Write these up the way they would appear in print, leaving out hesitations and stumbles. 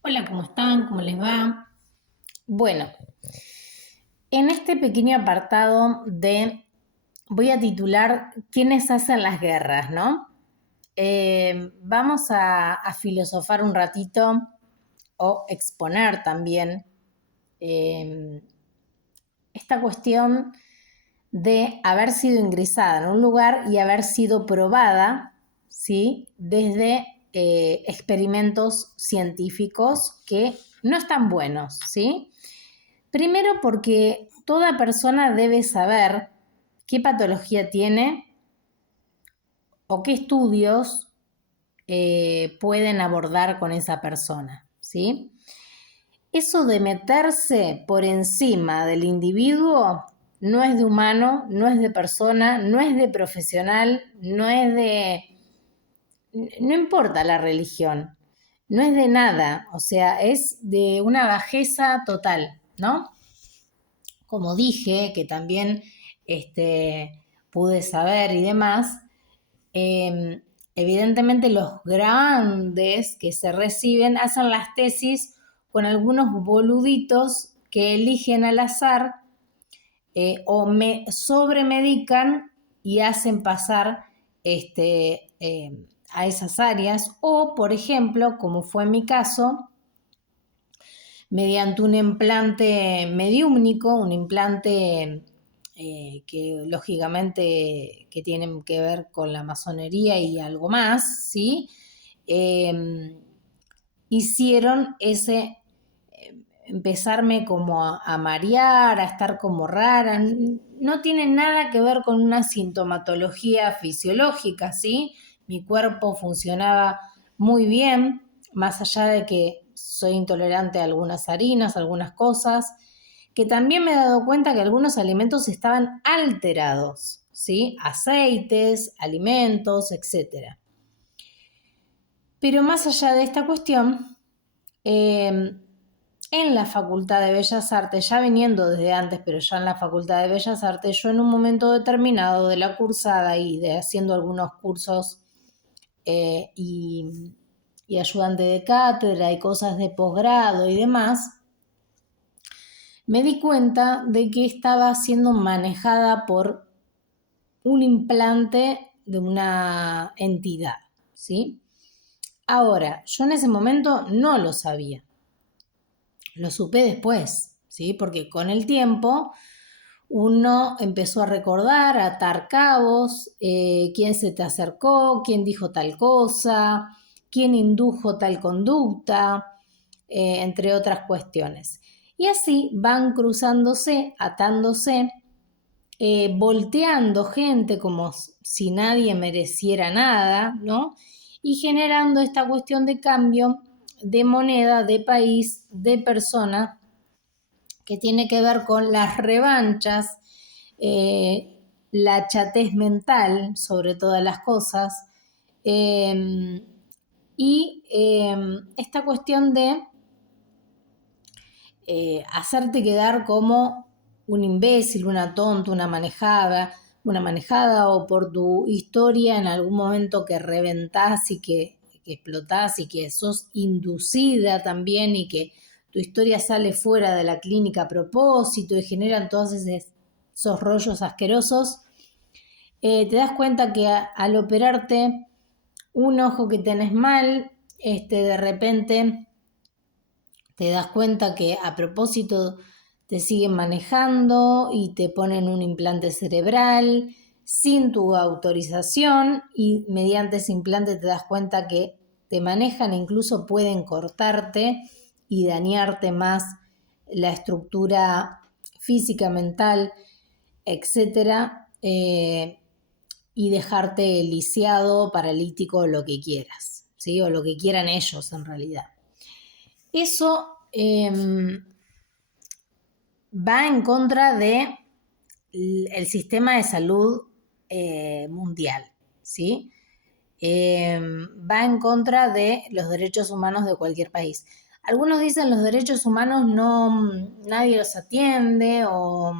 Hola, ¿cómo están? ¿Cómo les va? Bueno, en este pequeño apartado voy a titular ¿Quiénes hacen las guerras?, ¿no? Vamos a filosofar un ratito o exponer también eh, esta cuestión de haber sido ingresada en un lugar y haber sido probada, ¿sí? Desde experimentos científicos que no están buenos, ¿sí? Primero porque toda persona debe saber qué patología tiene o qué estudios pueden abordar con esa persona, ¿sí? Eso de meterse por encima del individuo no es de humano, no es de persona, no es de profesional, no es de... No importa la religión, no es de nada, o sea, es de una bajeza total, ¿no? Como dije, que también pude saber y demás, evidentemente los grandes que se reciben hacen las tesis con algunos boluditos que eligen al azar o sobremedican y hacen pasar a esas áreas, o por ejemplo, como fue en mi caso, mediante un implante mediúmnico, un implante que lógicamente que tienen que ver con la masonería y algo más, ¿sí? Hicieron ese empezarme como a marear, a estar como rara. No tiene nada que ver con una sintomatología fisiológica, ¿sí? Mi cuerpo funcionaba muy bien, más allá de que soy intolerante a algunas harinas, algunas cosas, que también me he dado cuenta que algunos alimentos estaban alterados, ¿sí? Aceites, alimentos, etcétera. Pero más allá de esta cuestión, en la Facultad de Bellas Artes, ya viniendo desde antes, pero ya en la Facultad de Bellas Artes, yo en un momento determinado de la cursada y de haciendo algunos cursos y ayudante de cátedra y cosas de posgrado y demás, me di cuenta de que estaba siendo manejada por un implante de una entidad, ¿sí? Ahora, yo en ese momento no lo sabía, lo supe después, ¿sí? Porque con el tiempo uno empezó a recordar, a atar cabos, quién se te acercó, quién dijo tal cosa, quién indujo tal conducta, entre otras cuestiones. Y así van cruzándose, atándose, volteando gente como si nadie mereciera nada, ¿no? Y generando esta cuestión de cambio de moneda, de país, de persona, que tiene que ver con las revanchas, la chatez mental sobre todas las cosas, eh, y esta cuestión de hacerte quedar como un imbécil, una tonta, una manejada o por tu historia en algún momento que reventás y que explotás y que sos inducida también y que tu historia sale fuera de la clínica a propósito y generan todos esos rollos asquerosos, te das cuenta que al operarte un ojo que tenés mal, de repente te das cuenta que a propósito te siguen manejando y te ponen un implante cerebral sin tu autorización, y mediante ese implante te das cuenta que te manejan e incluso pueden cortarte y dañarte más la estructura física, mental, etcétera, y dejarte lisiado, paralítico, lo que quieras, ¿sí? O lo que quieran ellos en realidad. Eso va en contra de el sistema de salud mundial, ¿sí? Va en contra de los derechos humanos de cualquier país. Algunos dicen los derechos humanos no, nadie los atiende, o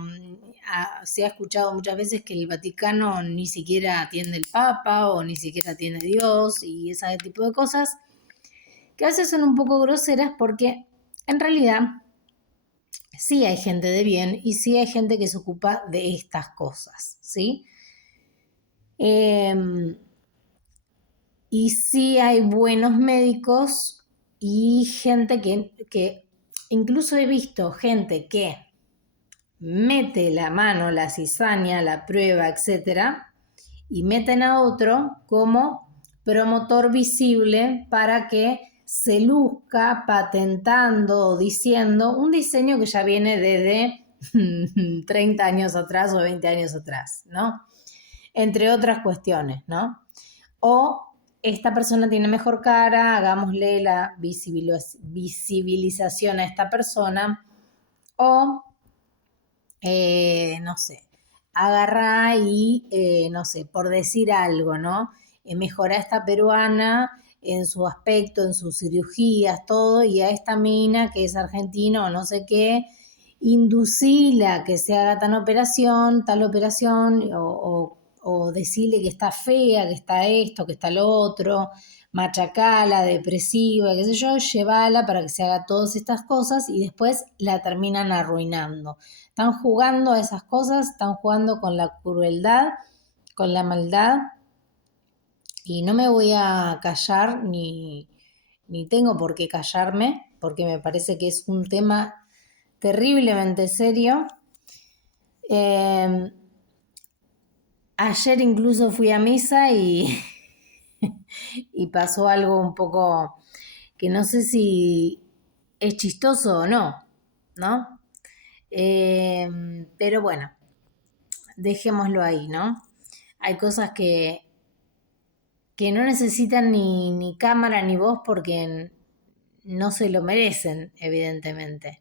se ha escuchado muchas veces que el Vaticano ni siquiera atiende el Papa o ni siquiera atiende Dios y ese tipo de cosas. que a veces son un poco groseras porque en realidad sí hay gente de bien y sí hay gente que se ocupa de estas cosas, ¿sí? Y sí hay buenos médicos y gente que incluso he visto gente que mete la mano, la cizaña, la prueba, etcétera, y meten a otro como promotor visible para que se luzca patentando o diciendo un diseño que ya viene desde 30 años atrás o 20 años atrás, ¿no? Entre otras cuestiones, ¿no? O esta persona tiene mejor cara, hagámosle la visibilización a esta persona, o no sé, agarrá y, no sé, por decir algo, ¿no? Mejorá a esta peruana en su aspecto, en sus cirugías, todo, y a esta mina que es argentina o no sé qué, inducila que se haga tal operación, o decirle que está fea, que está esto, que está lo otro, machacala, depresiva, qué sé yo, llevala para que se haga todas estas cosas y después la terminan arruinando. Están jugando a esas cosas, están jugando con la crueldad, con la maldad, y no me voy a callar ni tengo por qué callarme, porque me parece que es un tema terriblemente serio. Ayer incluso fui a misa y pasó algo un poco que no sé si es chistoso o no, ¿no? Pero bueno, dejémoslo ahí, ¿no? Hay cosas que no necesitan ni cámara ni voz porque no se lo merecen, evidentemente.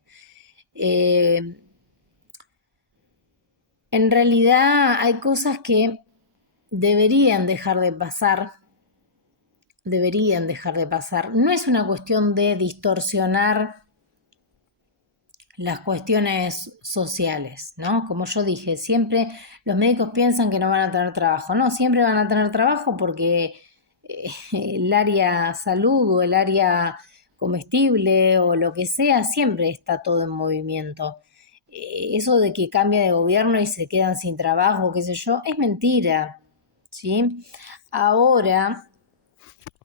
En realidad hay cosas que deberían dejar de pasar, No es una cuestión de distorsionar las cuestiones sociales, ¿no? Como yo dije, siempre los médicos piensan que no van a tener trabajo. No, siempre van a tener trabajo porque el área salud o el área comestible o lo que sea, siempre está todo en movimiento. Eso de que cambia de gobierno y se quedan sin trabajo, qué sé yo, es mentira, ¿sí? Ahora,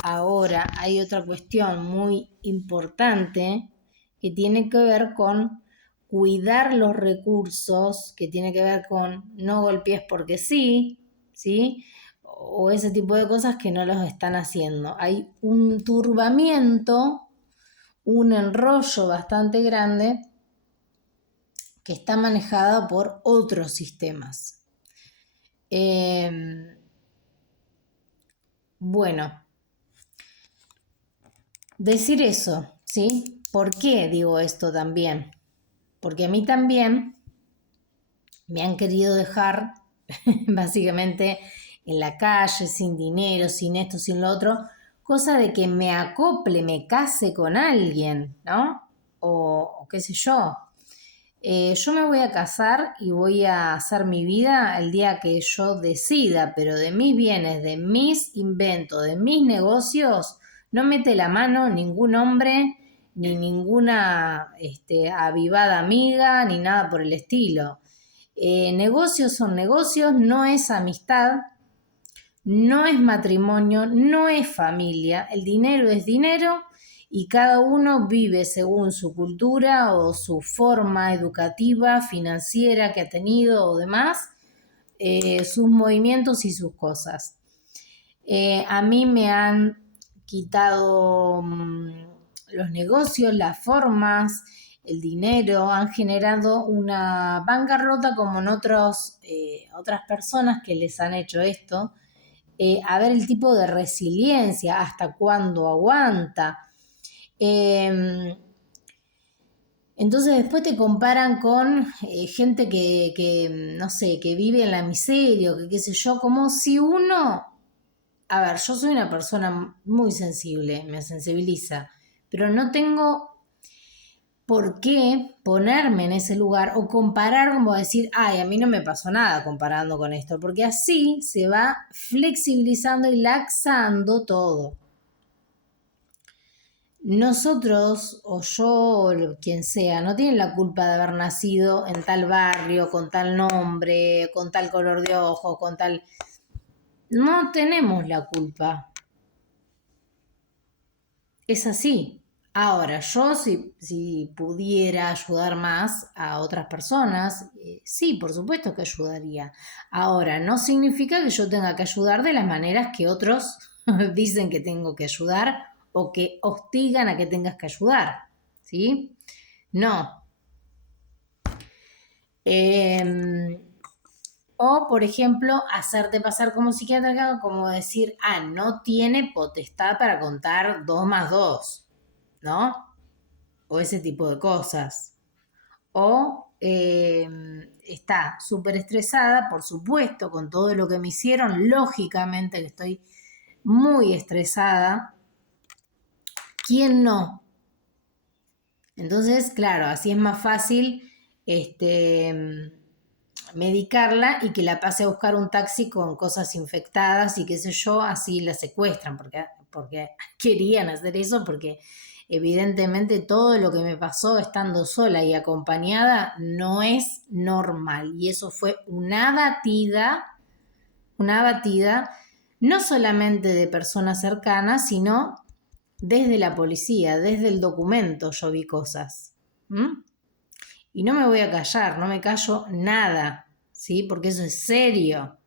ahora hay otra cuestión muy importante que tiene que ver con cuidar los recursos, que tiene que ver con no golpees porque sí, ¿sí? O ese tipo de cosas que no los están haciendo. Hay un turbamiento, un enrollo bastante grande que está manejado por otros sistemas. Bueno, decir eso, ¿sí? ¿Por qué digo esto también? Porque a mí también me han querido dejar básicamente en la calle, sin dinero, sin esto, sin lo otro, cosa de que me acople, me case con alguien, ¿no? O qué sé yo. Yo me voy a casar y voy a hacer mi vida el día que yo decida, pero de mis bienes, de mis inventos, de mis negocios, no mete la mano ningún hombre, ni ninguna avivada amiga, ni nada por el estilo. Negocios son negocios, no es amistad, no es matrimonio, no es familia. El dinero es dinero y cada uno vive según su cultura o su forma educativa, financiera que ha tenido o demás, sus movimientos y sus cosas. A mí me han quitado los negocios, las formas, el dinero, han generado una bancarrota como en otras personas que les han hecho esto. A ver el tipo de resiliencia, hasta cuándo aguanta. Entonces después te comparan con gente que, no sé, que vive en la miseria, o que qué sé yo, como si uno, a ver, yo soy una persona muy sensible, me sensibiliza, pero no tengo por qué ponerme en ese lugar o comparar como decir, ay, a mí no me pasó nada comparando con esto, porque así se va flexibilizando y laxando todo. nosotros o yo o quien sea no tienen la culpa de haber nacido en tal barrio, con tal nombre, con tal color de ojo, con tal... No tenemos la culpa. Es así. Ahora, yo si pudiera ayudar más a otras personas, sí, por supuesto que ayudaría. Ahora, no significa que yo tenga que ayudar de las maneras que otros dicen que tengo que ayudar o que hostigan a que tengas que ayudar. ¿Sí? No. O, por ejemplo, hacerte pasar como psiquiatra, como decir, no tiene potestad para contar 2 más 2, ¿no? O ese tipo de cosas. O está súper estresada, por supuesto, con todo lo que me hicieron, lógicamente que estoy muy estresada. ¿Quién no? Entonces, claro, así es más fácil medicarla y que la pase a buscar un taxi con cosas infectadas y qué sé yo, así la secuestran, porque querían hacer eso, porque evidentemente todo lo que me pasó estando sola y acompañada no es normal. Y eso fue una batida no solamente de personas cercanas, sino desde la policía, desde el documento yo vi cosas. ¿Mm? Y no me voy a callar, no me callo nada, ¿sí? Porque eso es serio.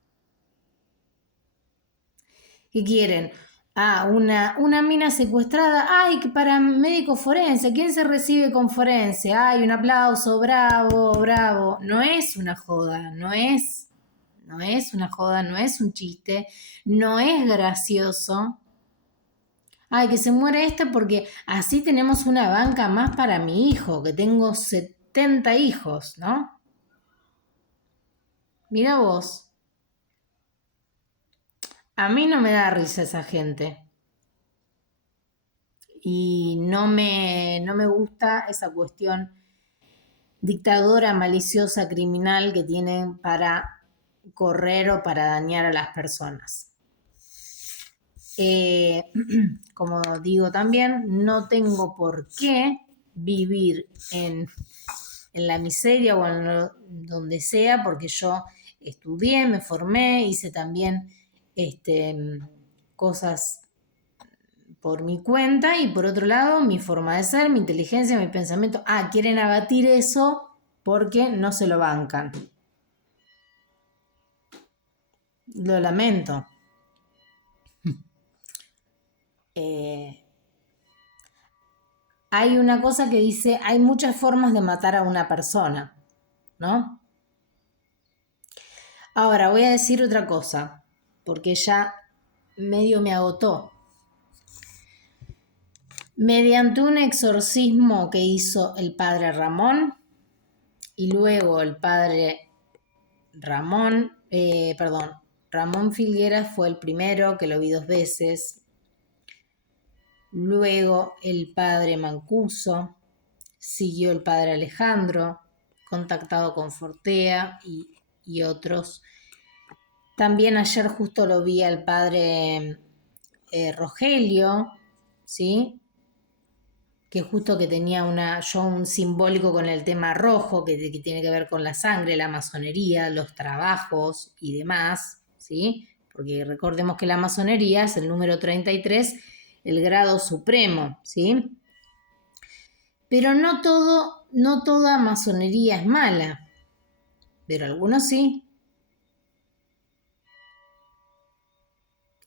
¿Qué quieren? Una mina secuestrada. ¡Ay, que para médico forense! ¿Quién se recibe con forense? ¡Ay, un aplauso! ¡Bravo, bravo! No es una joda, no es una joda, no es un chiste, no es gracioso. Ay, que se muere esta porque así tenemos una banca más para mi hijo, que tengo 70 hijos, ¿no? Mira vos, a mí no me da risa esa gente y no me gusta esa cuestión dictadora, maliciosa, criminal que tienen para correr o para dañar a las personas. Eh, como digo también, no tengo por qué vivir en la miseria o donde sea, porque yo estudié, me formé, hice también cosas por mi cuenta y por otro lado mi forma de ser, mi inteligencia, mi pensamiento. Quieren abatir eso porque no se lo bancan. Lo lamento. Hay una cosa que dice, hay muchas formas de matar a una persona, ¿no? Ahora voy a decir otra cosa, porque ya medio me agotó. Mediante un exorcismo que hizo el padre Ramón y luego el padre Ramón Filgueras fue el primero que lo vi 2 veces. Luego el padre Mancuso, siguió el padre Alejandro, contactado con Fortea y otros. También ayer justo lo vi al padre Rogelio, ¿sí? Que justo que tenía un simbólico con el tema rojo, que tiene que ver con la sangre, la masonería, los trabajos y demás, ¿sí? Porque recordemos que la masonería es el número 33, el grado supremo, ¿sí? Pero no toda masonería es mala, pero algunos sí.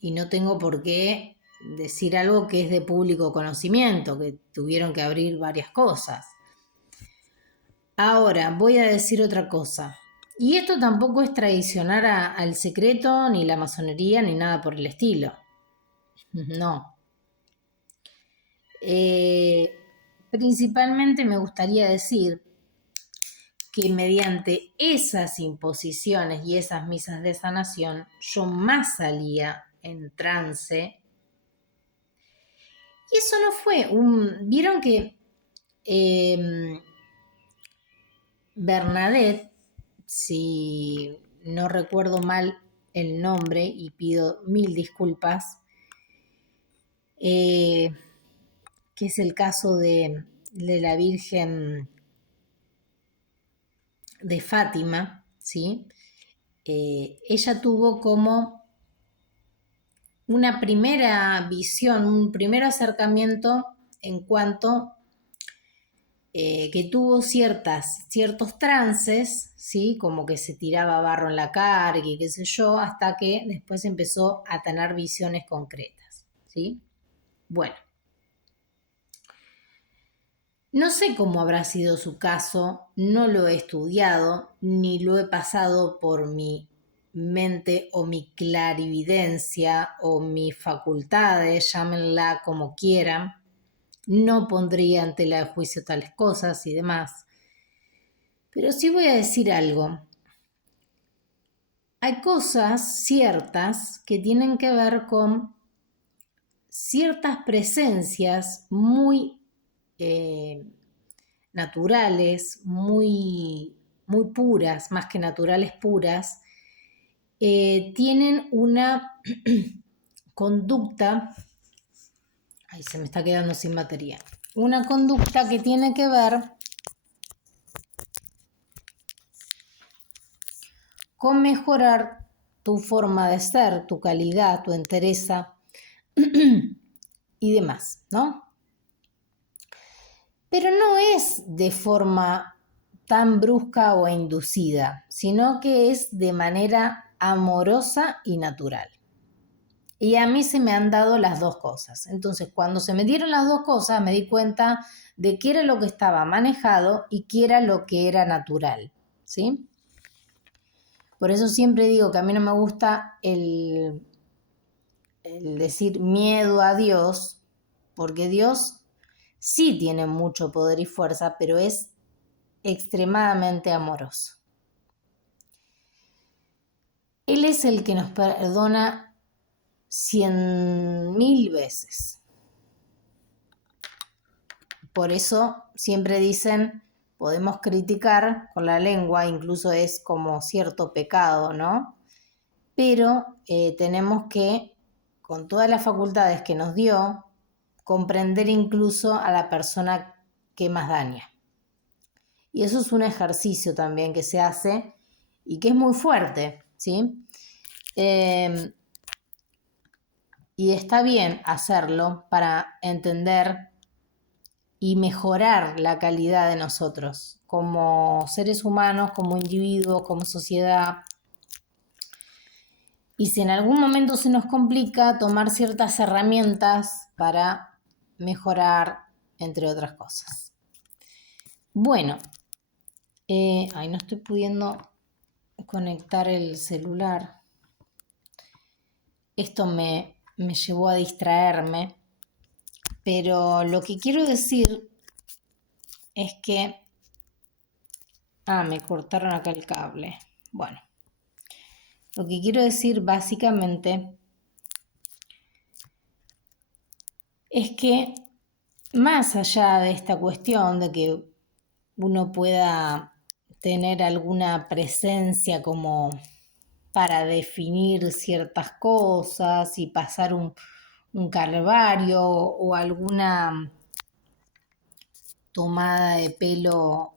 Y no tengo por qué decir algo que es de público conocimiento, que tuvieron que abrir varias cosas. Ahora, voy a decir otra cosa. Y esto tampoco es traicionar al secreto, ni la masonería, ni nada por el estilo. No. Principalmente me gustaría decir que mediante esas imposiciones y esas misas de sanación, yo más salía en trance. Y eso no fue Vieron que Bernadette, si no recuerdo mal el nombre y pido 1000 disculpas, que es el caso de la Virgen de Fátima, ¿sí? Ella tuvo como una primera visión, un primer acercamiento en cuanto que tuvo ciertos trances, ¿sí? Como que se tiraba barro en la cara y qué sé yo, hasta que después empezó a tener visiones concretas, ¿sí? Bueno, no sé cómo habrá sido su caso, no lo he estudiado, ni lo he pasado por mi mente o mi clarividencia o mis facultades, llámenla como quieran. No pondría ante la juicio tales cosas y demás. Pero sí voy a decir algo. Hay cosas ciertas que tienen que ver con ciertas presencias muy naturales, muy puras, más que naturales puras, tienen una conducta, ay, se me está quedando sin batería, una conducta que tiene que ver con mejorar tu forma de ser, tu calidad, tu entereza y demás, ¿no? Pero no es de forma tan brusca o inducida, sino que es de manera amorosa y natural. Y a mí se me han dado las dos cosas. Entonces, cuando se me dieron las dos cosas, me di cuenta de qué era lo que estaba manejado y qué era lo que era natural, ¿sí? Por eso siempre digo que a mí no me gusta el decir miedo a Dios, porque Dios sí tiene mucho poder y fuerza, pero es extremadamente amoroso. Él es el que nos perdona 100.000 veces. Por eso siempre dicen, podemos criticar con la lengua, incluso es como cierto pecado, ¿no? Pero tenemos que, con todas las facultades que nos dio, comprender incluso a la persona que más daña. Y eso es un ejercicio también que se hace y que es muy fuerte, ¿sí? Y está bien hacerlo para entender y mejorar la calidad de nosotros como seres humanos, como individuos, como sociedad. Y si en algún momento se nos complica, tomar ciertas herramientas para mejorar, entre otras cosas. Bueno, no estoy pudiendo conectar el celular. Esto me llevó a distraerme, pero lo que quiero decir es que... me cortaron acá el cable. Bueno, lo que quiero decir básicamente es que más allá de esta cuestión de que uno pueda tener alguna presencia como para definir ciertas cosas y pasar un calvario o alguna tomada de pelo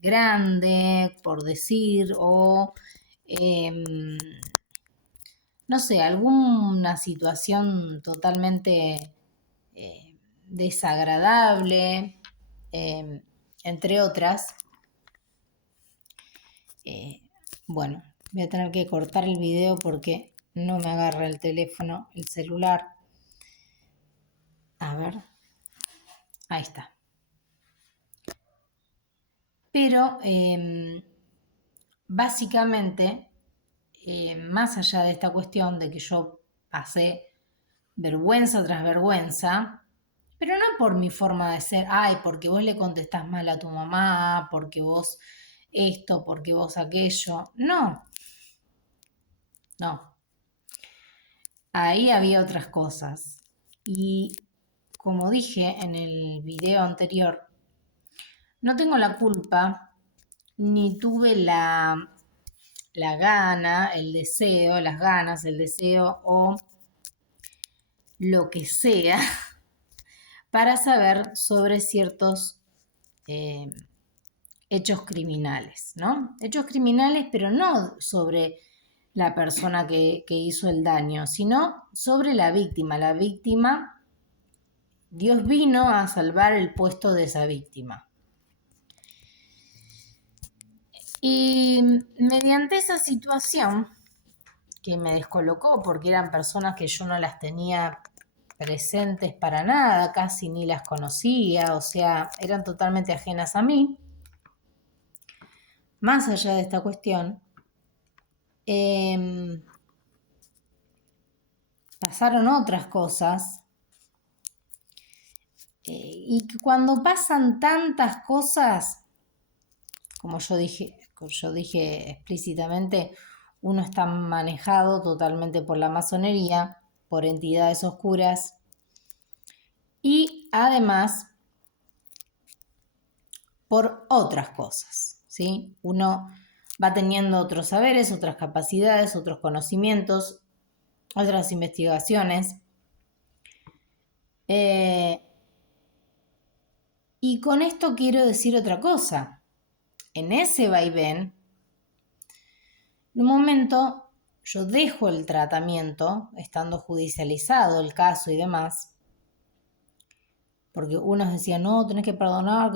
grande, por decir, o no sé, alguna situación totalmente desagradable, entre otras. Bueno, voy a tener que cortar el video porque no me agarra el teléfono, el celular. A ver, ahí está. Pero básicamente, más allá de esta cuestión de que yo pasé vergüenza tras vergüenza, pero no por mi forma de ser, porque vos le contestás mal a tu mamá, porque vos esto, porque vos aquello, no, no. Ahí había otras cosas. Y como dije en el video anterior, no tengo la culpa, ni tuve la gana, el deseo, las ganas, el deseo o lo que sea para saber sobre ciertos hechos criminales, ¿no? Hechos criminales, pero no sobre la persona que hizo el daño, sino sobre la víctima. La víctima, Dios vino a salvar el puesto de esa víctima. Y mediante esa situación, que me descolocó porque eran personas que yo no las tenía presentes para nada, casi ni las conocía, o sea, eran totalmente ajenas a mí. Más allá de esta cuestión, pasaron otras cosas, y cuando pasan tantas cosas, como yo dije explícitamente, uno está manejado totalmente por la masonería, por entidades oscuras, y además por otras cosas, ¿sí? Uno va teniendo otros saberes, otras capacidades, otros conocimientos, otras investigaciones. Y con esto quiero decir otra cosa. En ese vaivén, en un momento yo dejo el tratamiento, estando judicializado el caso y demás, porque unos decían, no, tenés que perdonar,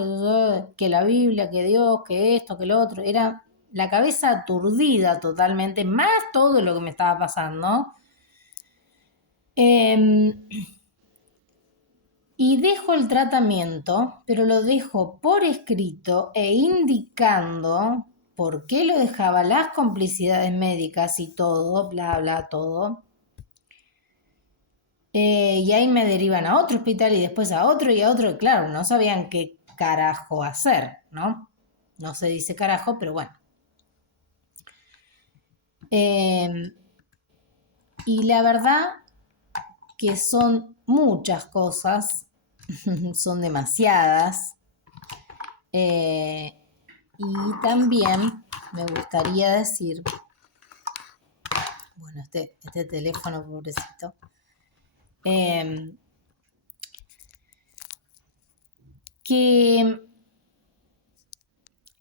que la Biblia, que Dios, que esto, que lo otro. Era la cabeza aturdida totalmente, más todo lo que me estaba pasando. Y dejo el tratamiento, pero lo dejo por escrito e indicando por qué lo dejaba, las complicidades médicas y todo, bla, bla, todo. Y ahí me derivan a otro hospital y después a otro y a otro. Y claro, no sabían qué carajo hacer, ¿no? No se dice carajo, pero bueno. Y la verdad que son muchas cosas, son demasiadas. Y también me gustaría decir, bueno, este teléfono, pobrecito, que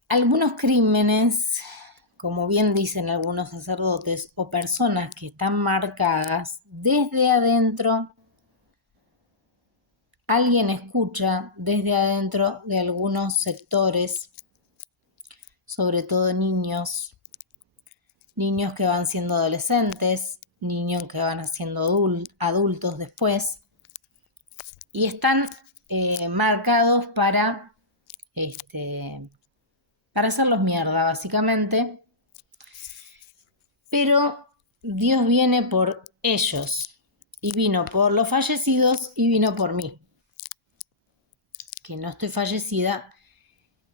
algunos crímenes, como bien dicen algunos sacerdotes, o personas que están marcadas desde adentro, alguien escucha desde adentro de algunos sectores, sobre todo niños que van siendo adolescentes, niños que van siendo adultos después, y están marcados para hacerlos mierda, básicamente. Pero Dios viene por ellos, y vino por los fallecidos, y vino por mí, que no estoy fallecida,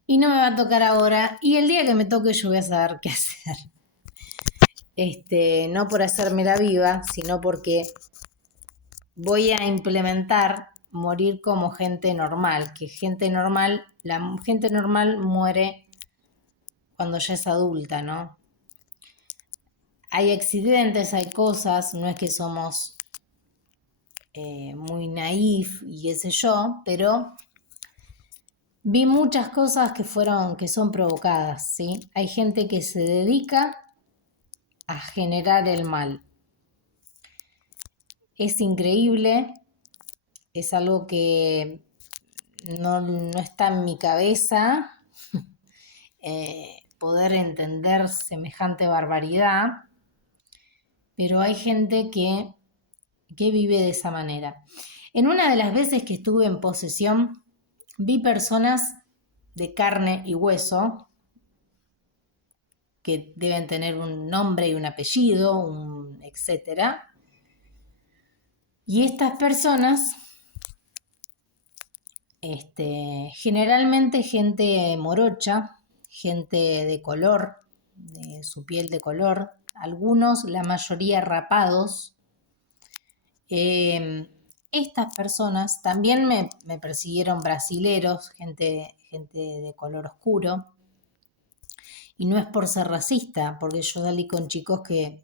y no me va a tocar ahora, y el día que me toque yo voy a saber qué hacer. No por hacerme la viva, sino porque voy a implementar morir como gente normal, la gente normal muere cuando ya es adulta, ¿no? Hay accidentes, hay cosas, no es que somos muy naif y qué sé yo, pero vi muchas cosas que son provocadas, ¿sí? Hay gente que se dedica a generar el mal. Es increíble, es algo que no está en mi cabeza poder entender semejante barbaridad, pero hay gente que vive de esa manera. En una de las veces que estuve en posesión, vi personas de carne y hueso que deben tener un nombre y un apellido, etcétera. Y estas personas, generalmente gente morocha, gente de color, de su piel de color, algunos, la mayoría rapados. Estas personas también me persiguieron brasileros, gente de color oscuro. Y no es por ser racista, porque yo salí con chicos que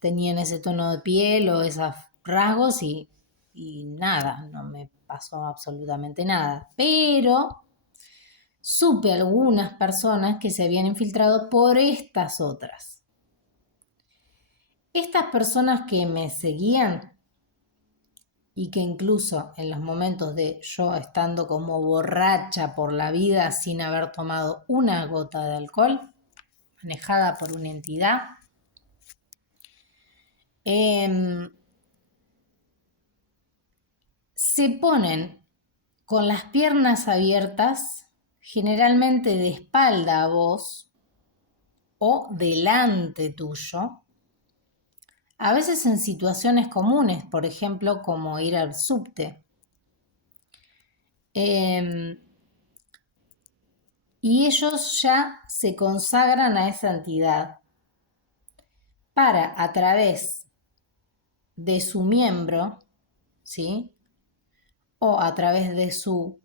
tenían ese tono de piel o esos rasgos y y nada, no me pasó absolutamente nada. Pero supe algunas personas que se habían infiltrado por estas otras. Estas personas que me seguían y que incluso en los momentos de yo estando como borracha por la vida sin haber tomado una gota de alcohol, manejada por una entidad, se ponen con las piernas abiertas, generalmente de espalda a vos o delante tuyo, a veces en situaciones comunes, por ejemplo, como ir al subte. Y ellos ya se consagran a esa entidad para, a través de su miembro, ¿sí? O a través de su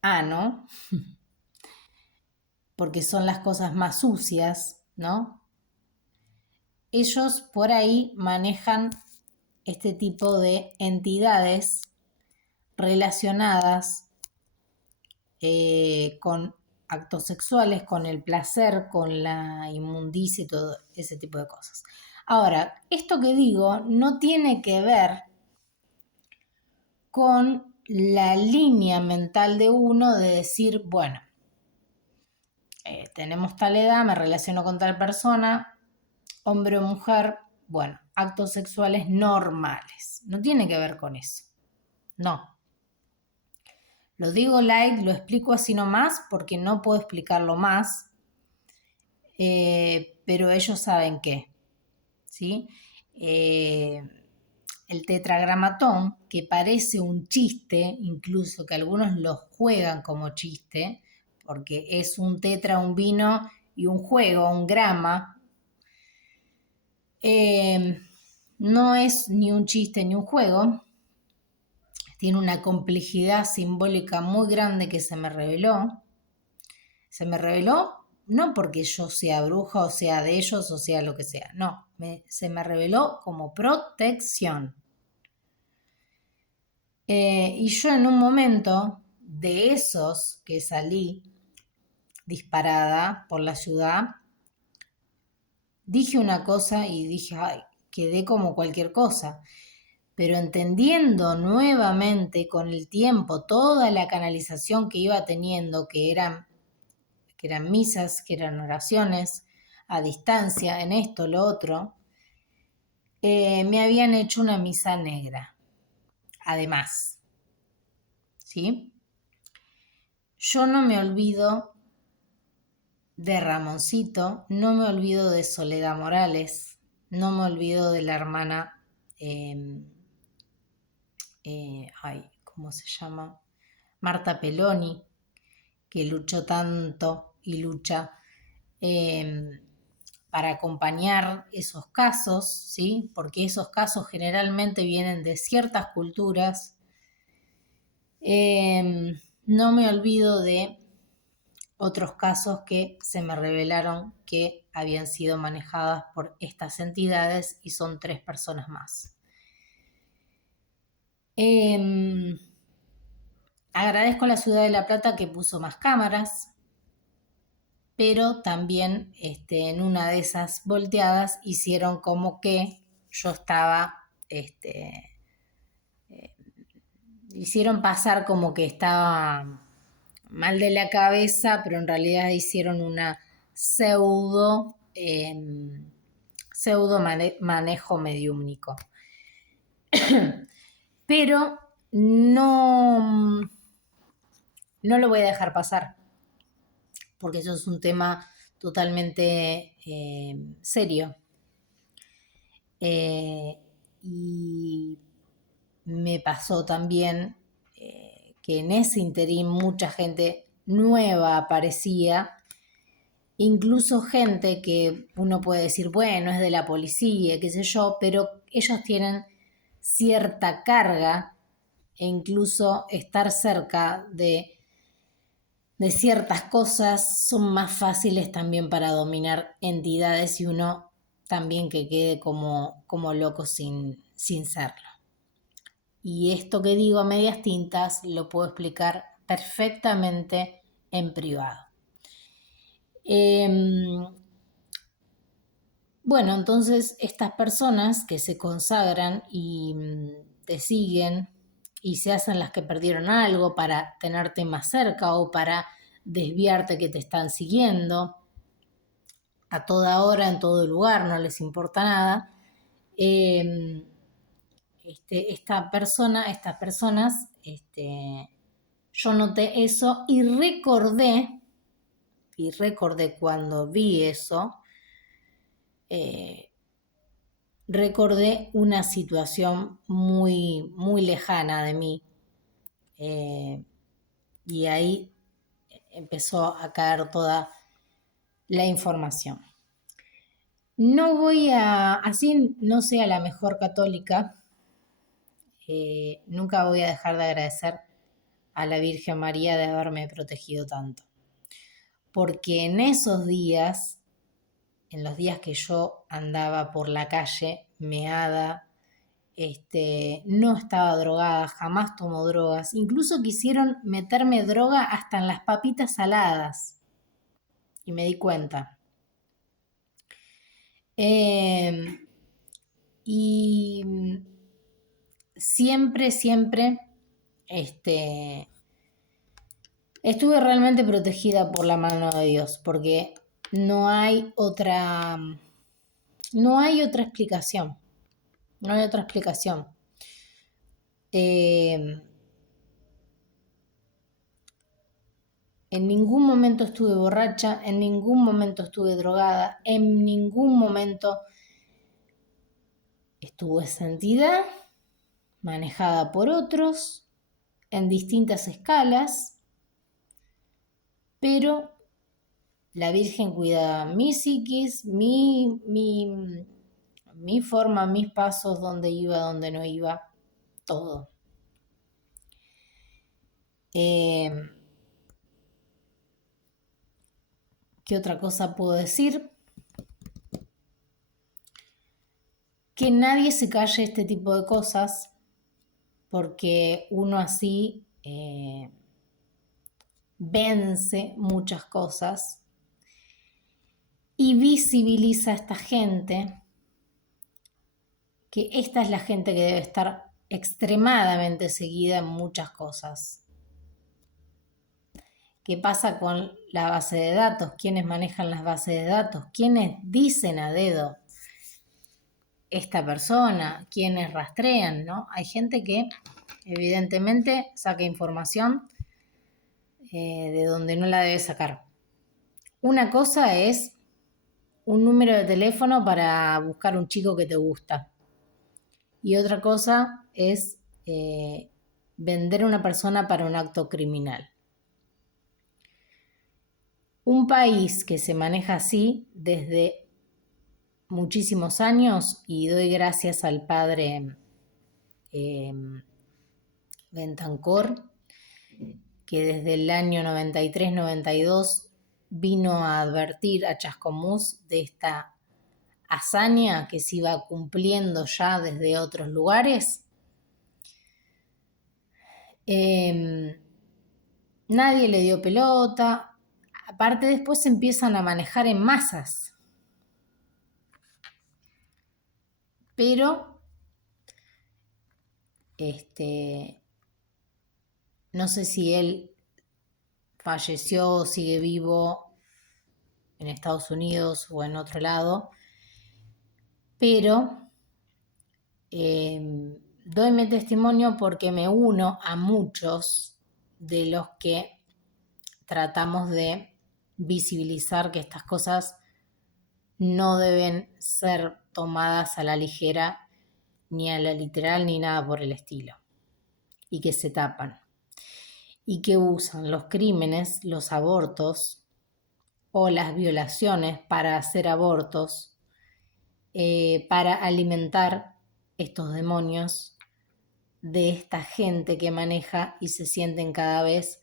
ano, porque son las cosas más sucias, ¿no? Ellos por ahí manejan este tipo de entidades relacionadas con actos sexuales, con el placer, con la inmundicia y todo ese tipo de cosas. Ahora, esto que digo no tiene que ver con la línea mental de uno de decir, bueno, tenemos tal edad, me relaciono con tal persona, hombre o mujer, bueno, actos sexuales normales. No tiene que ver con eso. No. Lo digo light, lo explico así nomás porque no puedo explicarlo más, pero ellos saben qué, ¿sí? El tetragramatón, que parece un chiste, incluso que algunos lo juegan como chiste, porque es un tetra, un vino y un juego, un grama, no es ni un chiste ni un juego, tiene una complejidad simbólica muy grande que se me reveló. Se me reveló no porque yo sea bruja o sea de ellos o sea lo que sea, no, se me reveló como protección. Y yo en un momento de esos que salí disparada por la ciudad, dije una cosa y dije, ay, quedé como cualquier cosa. Pero entendiendo nuevamente con el tiempo toda la canalización que iba teniendo, que eran misas, que eran oraciones a distancia, en esto, lo otro, me habían hecho una misa negra, además, ¿sí? Yo no me olvido de Ramoncito, no me olvido de Soledad Morales, no me olvido de la hermana, ¿cómo se llama? Marta Peloni, que luchó tanto y lucha para acompañar esos casos, ¿sí? Porque esos casos generalmente vienen de ciertas culturas. No me olvido de otros casos que se me revelaron que habían sido manejadas por estas entidades y son 3 personas más. Agradezco a la Ciudad de La Plata que puso más cámaras, pero también en una de esas volteadas hicieron como que yo estaba, hicieron pasar como que estaba mal de la cabeza, pero en realidad hicieron una pseudo manejo mediúmnico. Pero no lo voy a dejar pasar, porque eso es un tema totalmente serio. Y me pasó también que en ese interín mucha gente nueva aparecía, incluso gente que uno puede decir, bueno, es de la policía, qué sé yo, pero ellos tienen cierta carga e incluso estar cerca de ciertas cosas son más fáciles también para dominar entidades y uno también que quede como loco sin serlo. Y esto que digo a medias tintas lo puedo explicar perfectamente en privado. Bueno, entonces estas personas que se consagran y te siguen y se hacen las que perdieron algo para tenerte más cerca o para desviarte que te están siguiendo a toda hora, en todo lugar, no les importa nada. Estas personas, yo noté eso y recordé cuando vi eso, recordé una situación muy, muy lejana de mí. Y ahí empezó a caer toda la información. No voy así no sea la mejor católica, nunca voy a dejar de agradecer a la Virgen María de haberme protegido tanto. Porque en esos días, en los días que yo andaba por la calle meada, no estaba drogada, jamás tomo drogas. Incluso quisieron meterme droga hasta en las papitas saladas. Y me di cuenta. Y siempre, estuve realmente protegida por la mano de Dios, porque no hay otra explicación. No hay otra explicación. En ningún momento estuve borracha, en ningún momento estuve drogada, en ningún momento estuve sentida, manejada por otros, en distintas escalas, pero la Virgen cuida mi psiquis, mi forma, mis pasos, dónde iba, dónde no iba, todo. ¿Qué otra cosa puedo decir? Que nadie se calle este tipo de cosas, porque uno así vence muchas cosas y visibiliza a esta gente, que esta es la gente que debe estar extremadamente seguida en muchas cosas. ¿Qué pasa con la base de datos? ¿Quiénes manejan las bases de datos? ¿Quiénes dicen a dedo esta persona? ¿Quiénes rastrean? ¿No? Hay gente que evidentemente saca información de donde no la debe sacar. Una cosa es un número de teléfono para buscar un chico que te gusta. Y otra cosa es vender a una persona para un acto criminal. Un país que se maneja así desde muchísimos años, y doy gracias al padre Bentancor, que desde el año 93-92 vino a advertir a Chascomús de esta hazaña que se iba cumpliendo ya desde otros lugares. Nadie le dio pelota. Aparte, después se empiezan a manejar en masas. Pero no sé si él falleció o sigue vivo en Estados Unidos o en otro lado, pero doy mi testimonio porque me uno a muchos de los que tratamos de visibilizar que estas cosas no deben ser tomadas a la ligera, ni a la literal, ni nada por el estilo, y que se tapan, y que usan los crímenes, los abortos o las violaciones para hacer abortos, para alimentar estos demonios de esta gente que maneja y se sienten cada vez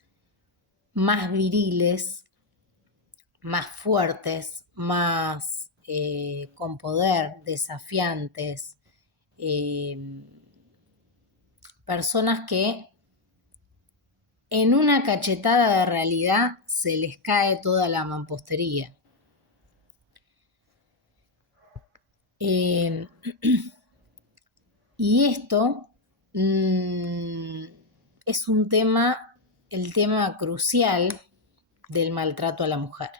más viriles, más fuertes, más con poder, desafiantes, personas que en una cachetada de realidad se les cae toda la mampostería. Y esto es un tema, el tema crucial del maltrato a la mujer.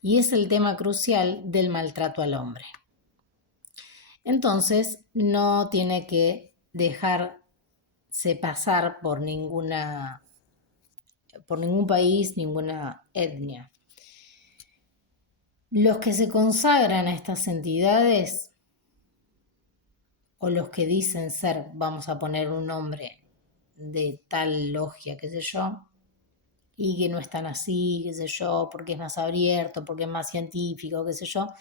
Y es el tema crucial del maltrato al hombre. Entonces, no tiene que dejarse pasar por ningún país, ninguna etnia. Los que se consagran a estas entidades, o los que dicen ser, vamos a poner un nombre de tal logia, qué sé yo, y que no están así, qué sé yo, porque es más abierto, porque es más científico, qué sé yo,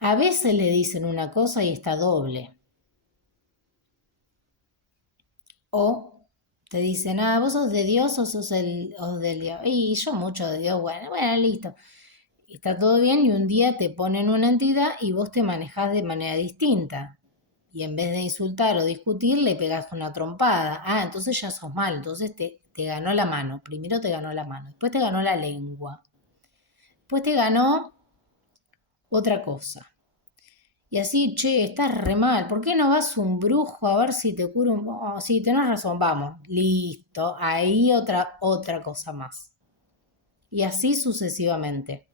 a veces le dicen una cosa y está doble. O te dicen, vos sos de Dios o sos del diablo. Y yo mucho de Dios, bueno, listo. Está todo bien y un día te ponen una entidad y vos te manejás de manera distinta. Y en vez de insultar o discutir, le pegás una trompada. Entonces ya sos mal, entonces te ganó la mano. Primero te ganó la mano, después te ganó la lengua. Después te ganó otra cosa. Y así, che, estás re mal, ¿por qué no vas a un brujo a ver si te cura un... Oh, sí, tenés razón, vamos, listo, ahí otra cosa más. Y así sucesivamente.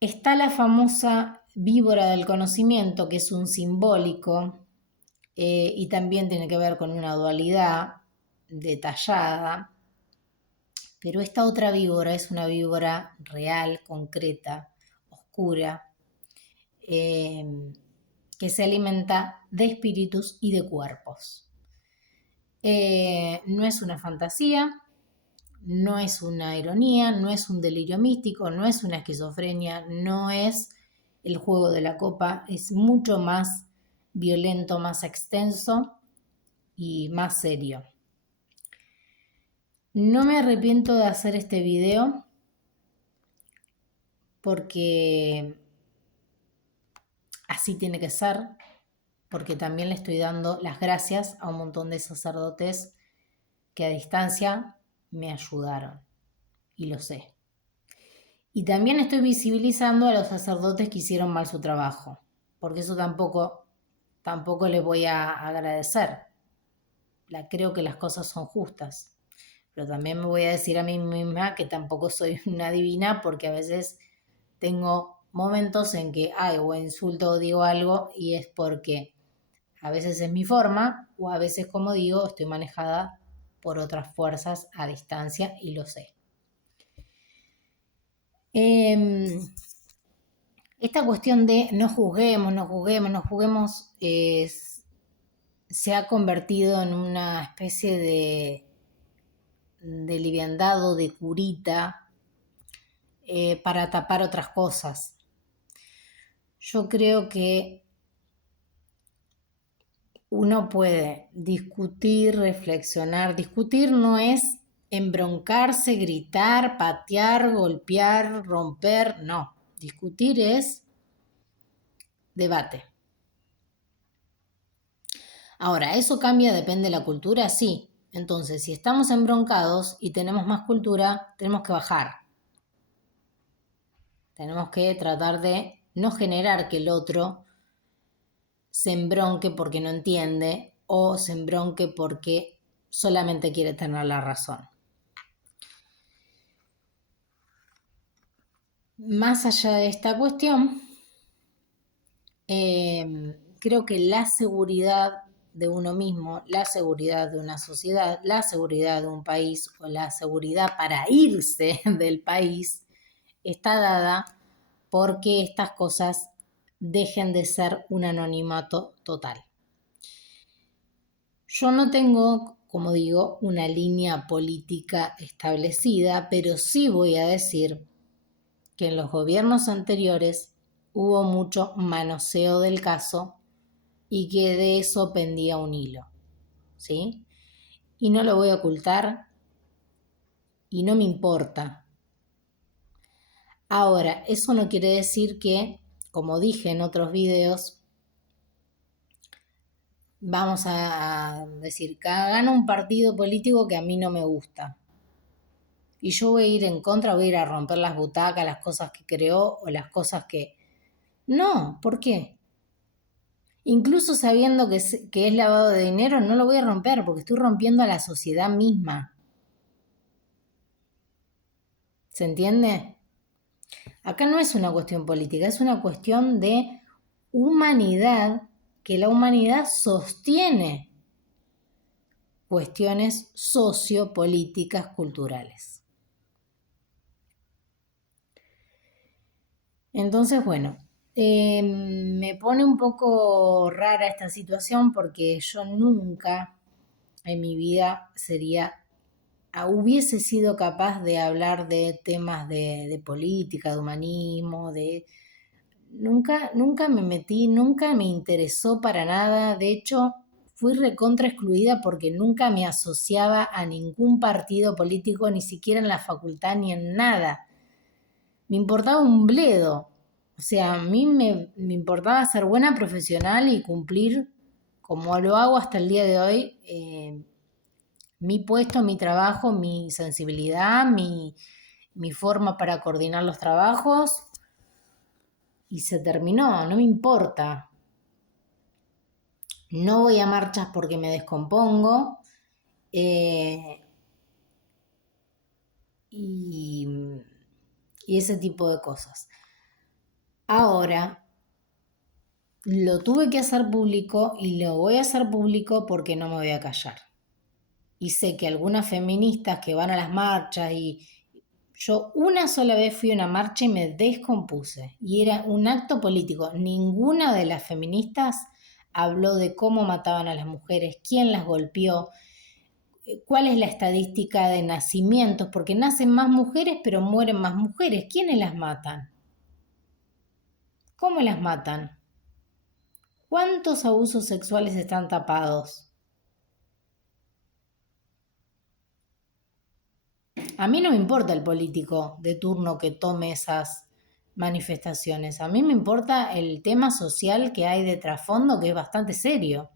Está la famosa víbora del conocimiento, que es un simbólico y también tiene que ver con una dualidad detallada, pero esta otra víbora es una víbora real, concreta, oscura, que se alimenta de espíritus y de cuerpos. No es una fantasía, no es una ironía, no es un delirio místico, no es una esquizofrenia, no es el juego de la copa, es mucho más violento, más extenso y más serio. No me arrepiento de hacer este video porque así tiene que ser, porque también le estoy dando las gracias a un montón de sacerdotes que a distancia me ayudaron, y lo sé. Y también estoy visibilizando a los sacerdotes que hicieron mal su trabajo, porque eso tampoco les voy a agradecer. Creo que las cosas son justas, pero también me voy a decir a mí misma que tampoco soy una divina, porque a veces tengo momentos en que o insulto o digo algo y es porque a veces es mi forma, o a veces, como digo, estoy manejada por otras fuerzas a distancia y lo sé. Esta cuestión de no juzguemos, se ha convertido en una especie de liviandad o de curita para tapar otras cosas. Yo creo que uno puede discutir, reflexionar. Discutir no es embroncarse, gritar, patear, golpear, romper, no. Discutir es debate. Ahora, ¿eso cambia, depende de la cultura? Sí. Entonces, si estamos embroncados y tenemos más cultura, tenemos que bajar. Tenemos que tratar de no generar que el otro se embronque porque no entiende o se embronque porque solamente quiere tener la razón. Más allá de esta cuestión, creo que la seguridad de uno mismo, la seguridad de una sociedad, la seguridad de un país o la seguridad para irse del país está dada porque estas cosas dejen de ser un anonimato total. Yo no tengo, como digo, una línea política establecida, pero sí voy a decir que en los gobiernos anteriores hubo mucho manoseo del caso y que de eso pendía un hilo, ¿sí? Y no lo voy a ocultar y no me importa. Ahora, eso no quiere decir que, como dije en otros videos, vamos a decir, que gana un partido político que a mí no me gusta. Y yo voy a ir en contra, voy a ir a romper las butacas, las cosas que creó o las cosas que... No, ¿por qué? Incluso sabiendo que es lavado de dinero, no lo voy a romper porque estoy rompiendo a la sociedad misma. ¿Se entiende? Acá no es una cuestión política, es una cuestión de humanidad, que la humanidad sostiene cuestiones sociopolíticas culturales. Entonces, bueno, me pone un poco rara esta situación porque yo nunca en mi vida hubiese sido capaz de hablar de temas de política, de humanismo, nunca me metí, nunca me interesó para nada. De hecho, fui recontra excluida porque nunca me asociaba a ningún partido político, ni siquiera en la facultad ni en nada. Me importaba un bledo. O sea, a mí me importaba ser buena profesional y cumplir, como lo hago hasta el día de hoy, mi puesto, mi trabajo, mi sensibilidad, mi forma para coordinar los trabajos. Y se terminó, no me importa. No voy a marchas porque me descompongo. eh, y, y ese tipo de cosas. Ahora, lo tuve que hacer público y lo voy a hacer público porque no me voy a callar. Y sé que algunas feministas que van a las marchas y yo una sola vez fui a una marcha y me descompuse. Y era un acto político. Ninguna de las feministas habló de cómo mataban a las mujeres, quién las golpeó, cuál es la estadística de nacimientos, porque nacen más mujeres pero mueren más mujeres. ¿Quiénes las matan? ¿Cómo las matan? ¿Cuántos abusos sexuales están tapados? A mí no me importa el político de turno que tome esas manifestaciones. A mí me importa el tema social que hay de trasfondo, que es bastante serio.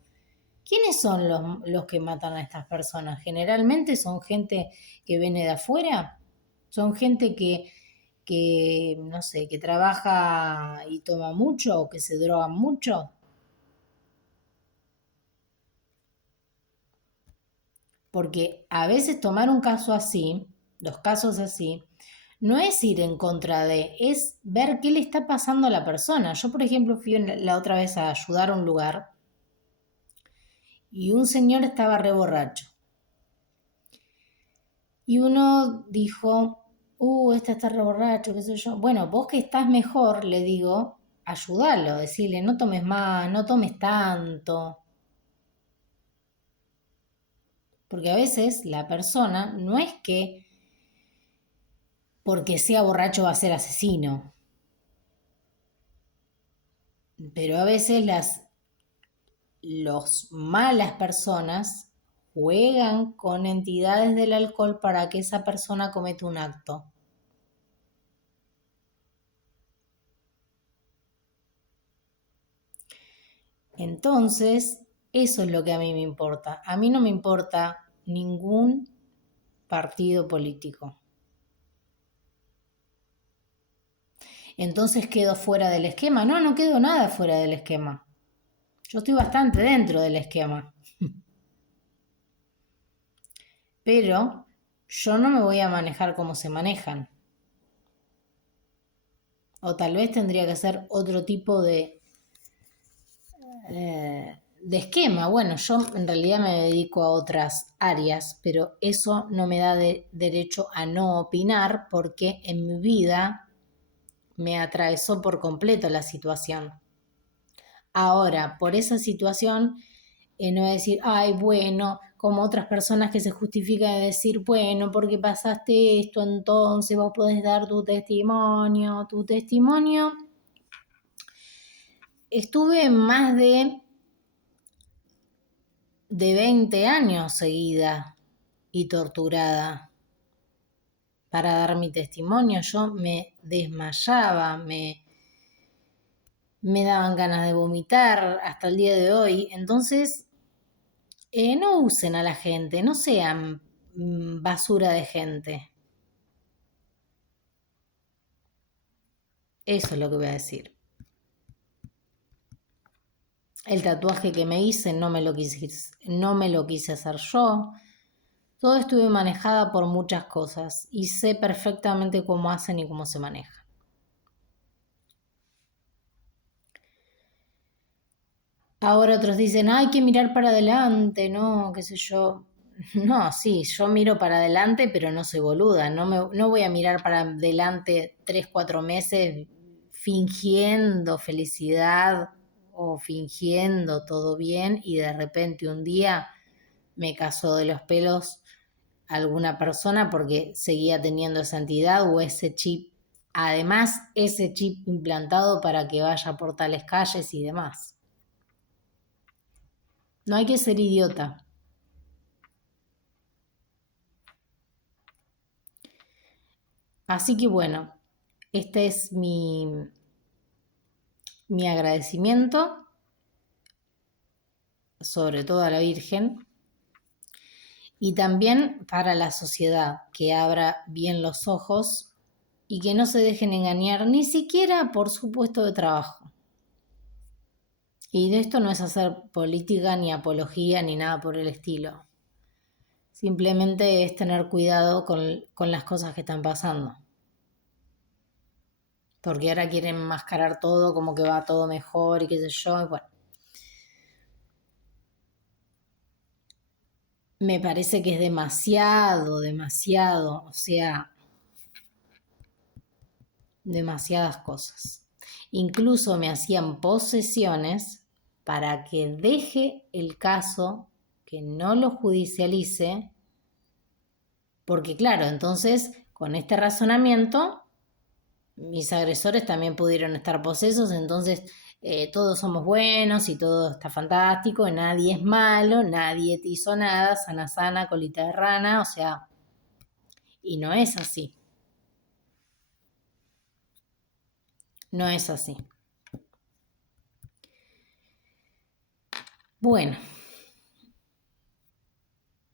¿Quiénes son los que matan a estas personas? Generalmente son gente que viene de afuera, son gente que no sé, que trabaja y toma mucho o que se droga mucho. Porque a veces tomar un caso así, los casos así, no es ir en contra de, es ver qué le está pasando a la persona. Yo, por ejemplo, fui la otra vez a ayudar a un lugar y un señor estaba re borracho. Y uno dijo, este está re borracho, qué sé yo. Bueno, vos que estás mejor, le digo, ayúdalo, decirle, no tomes más, no tomes tanto. Porque a veces la persona no es que porque sea borracho va a ser asesino. Pero a veces los malas personas juegan con entidades del alcohol para que esa persona cometa un acto. Entonces, eso es lo que a mí me importa. A mí no me importa ningún partido político. Entonces quedo fuera del esquema. No, no quedo nada fuera del esquema. Yo estoy bastante dentro del esquema. Pero yo no me voy a manejar como se manejan. O tal vez tendría que hacer otro tipo de esquema. Bueno, yo en realidad me dedico a otras áreas, pero eso no me da derecho a no opinar porque en mi vida me atravesó por completo la situación. Ahora, por esa situación, no voy a decir, ay, bueno, como otras personas que se justifican de decir, bueno, porque pasaste esto, entonces vos podés dar tu testimonio. Tu testimonio, estuve más de 20 años seguida y torturada para dar mi testimonio. Yo me desmayaba, me daban ganas de vomitar hasta el día de hoy. Entonces, no usen a la gente, no sean basura de gente. Eso es lo que voy a decir. El tatuaje que me hice no me lo quise hacer yo. Todo estuve manejada por muchas cosas y sé perfectamente cómo hacen y cómo se maneja. Ahora otros dicen, hay que mirar para adelante, no, qué sé yo. No, sí, yo miro para adelante, pero no soy boluda. No voy a mirar para adelante 3, 4 meses fingiendo felicidad o fingiendo todo bien y de repente un día me casó de los pelos alguna persona porque seguía teniendo esa entidad o ese chip. Además, ese chip implantado para que vaya por tales calles y demás. No hay que ser idiota. Así que bueno, este es mi agradecimiento, sobre todo a la Virgen, y también para la sociedad, que abra bien los ojos y que no se dejen engañar ni siquiera por su puesto de trabajo. Y de esto no es hacer política ni apología ni nada por el estilo. Simplemente es tener cuidado con las cosas que están pasando. Porque ahora quieren enmascarar todo como que va todo mejor y qué sé yo. Y bueno, me parece que es demasiado, o sea, demasiadas cosas. Incluso me hacían posesiones para que deje el caso, que no lo judicialice, porque claro, entonces con este razonamiento mis agresores también pudieron estar posesos, entonces todos somos buenos y todo está fantástico, nadie es malo, nadie te hizo nada, sana sana, colita de rana, o sea, y no es así, no es así. Bueno,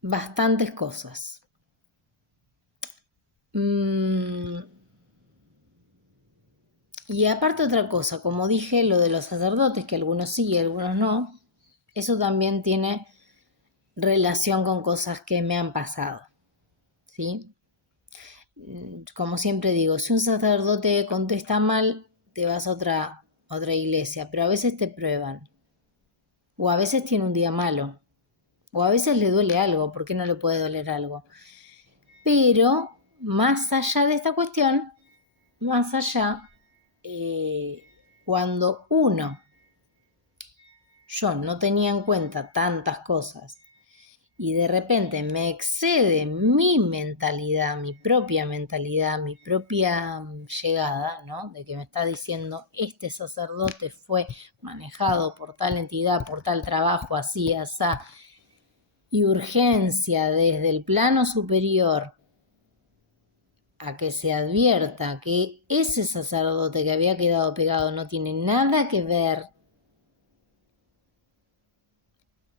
bastantes cosas. Y aparte otra cosa, como dije, lo de los sacerdotes, que algunos sí y algunos no, eso también tiene relación con cosas que me han pasado, ¿sí? Como siempre digo, si un sacerdote contesta mal, te vas a otra iglesia, pero a veces te prueban, o a veces tiene un día malo, o a veces le duele algo, ¿por qué no le puede doler algo? Pero más allá de esta cuestión, más allá, cuando yo no tenía en cuenta tantas cosas y de repente me excede mi mentalidad, mi propia llegada, ¿no? De que me está diciendo, este sacerdote fue manejado por tal entidad, por tal trabajo, así, asá, y urgencia desde el plano superior a que se advierta que ese sacerdote que había quedado pegado no tiene nada que ver.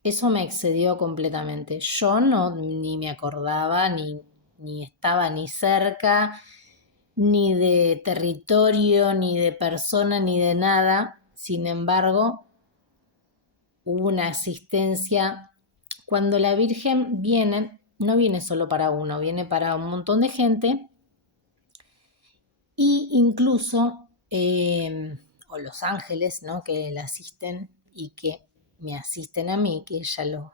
Eso me excedió completamente. Yo no ni me acordaba, ni estaba ni cerca, ni de territorio, ni de persona, ni de nada. Sin embargo, hubo una asistencia. Cuando la Virgen viene, no viene solo para uno, viene para un montón de gente. Y incluso, o los ángeles, ¿no? Que la asisten y que me asisten a mí, que ella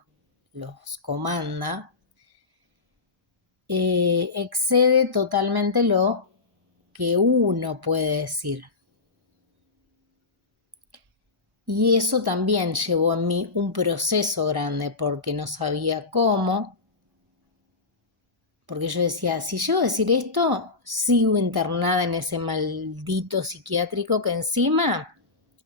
los comanda, excede totalmente lo que uno puede decir. Y eso también llevó en mí un proceso grande porque no sabía cómo, porque yo decía, si llego a decir esto, sigo internada en ese maldito psiquiátrico que encima,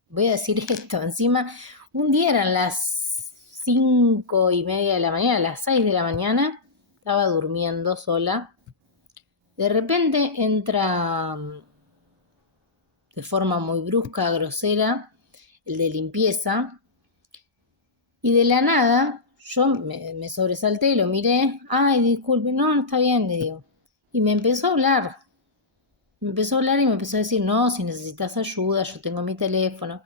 voy a decir esto, encima, un día eran las 5:30 de la mañana, las 6 de la mañana, estaba durmiendo sola. De repente entra de forma muy brusca, grosera, el de limpieza, y de la nada Yo me sobresalté, lo miré. Ay, disculpe, no, no está bien, le digo. Y me empezó a hablar. Me empezó a hablar y me empezó a decir, no, si necesitas ayuda, yo tengo mi teléfono.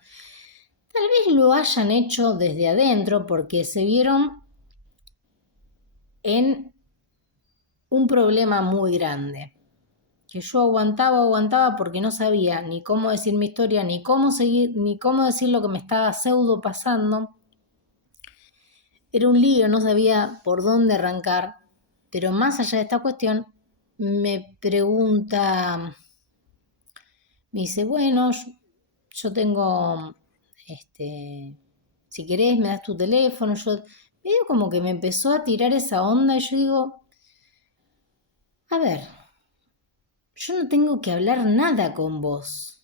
Tal vez lo hayan hecho desde adentro porque se vieron en un problema muy grande. Que yo aguantaba porque no sabía ni cómo decir mi historia, ni cómo seguir, ni cómo decir lo que me estaba pseudo pasando. Era un lío, no sabía por dónde arrancar. Pero más allá de esta cuestión, me pregunta, me dice, bueno, yo tengo, si querés me das tu teléfono, medio como que me empezó a tirar esa onda y yo digo, a ver, yo no tengo que hablar nada con vos.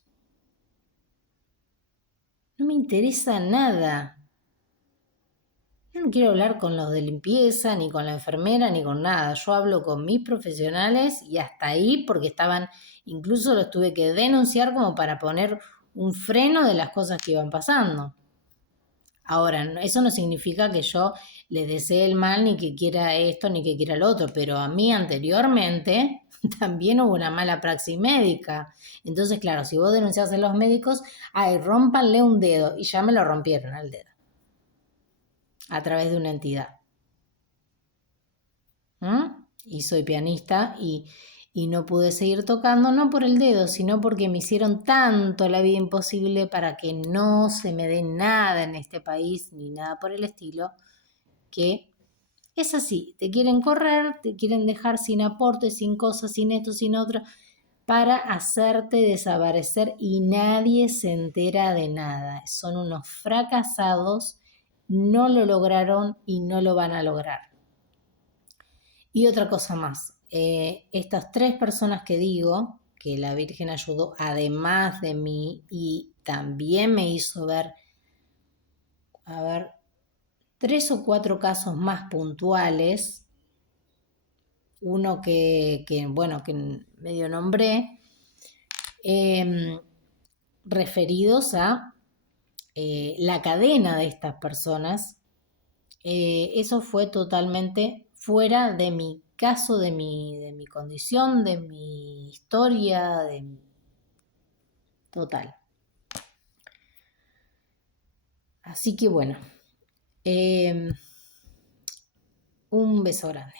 No me interesa nada. Yo no quiero hablar con los de limpieza, ni con la enfermera, ni con nada. Yo hablo con mis profesionales y hasta ahí porque incluso los tuve que denunciar como para poner un freno de las cosas que iban pasando. Ahora, eso no significa que yo les desee el mal, ni que quiera esto, ni que quiera lo otro, pero a mí anteriormente también hubo una mala praxis médica. Entonces, claro, si vos denunciás a los médicos, ay, rómpanle un dedo, y ya me lo rompieron al dedo, a través de una entidad. Y soy pianista y no pude seguir tocando, no por el dedo, sino porque me hicieron tanto la vida imposible para que no se me dé nada en este país, ni nada por el estilo, que es así, te quieren correr, te quieren dejar sin aporte, sin cosas, sin esto, sin otro, para hacerte desaparecer y nadie se entera de nada. Son unos fracasados, no lo lograron y no lo van a lograr. Y otra cosa más, estas 3 personas que digo, que la Virgen ayudó además de mí y también me hizo ver, 3 o 4 casos más puntuales, uno que medio nombré, referidos a la cadena de estas personas. Eso fue totalmente fuera de mi caso, de mi condición, de mi historia, total. Así que bueno, un beso grande.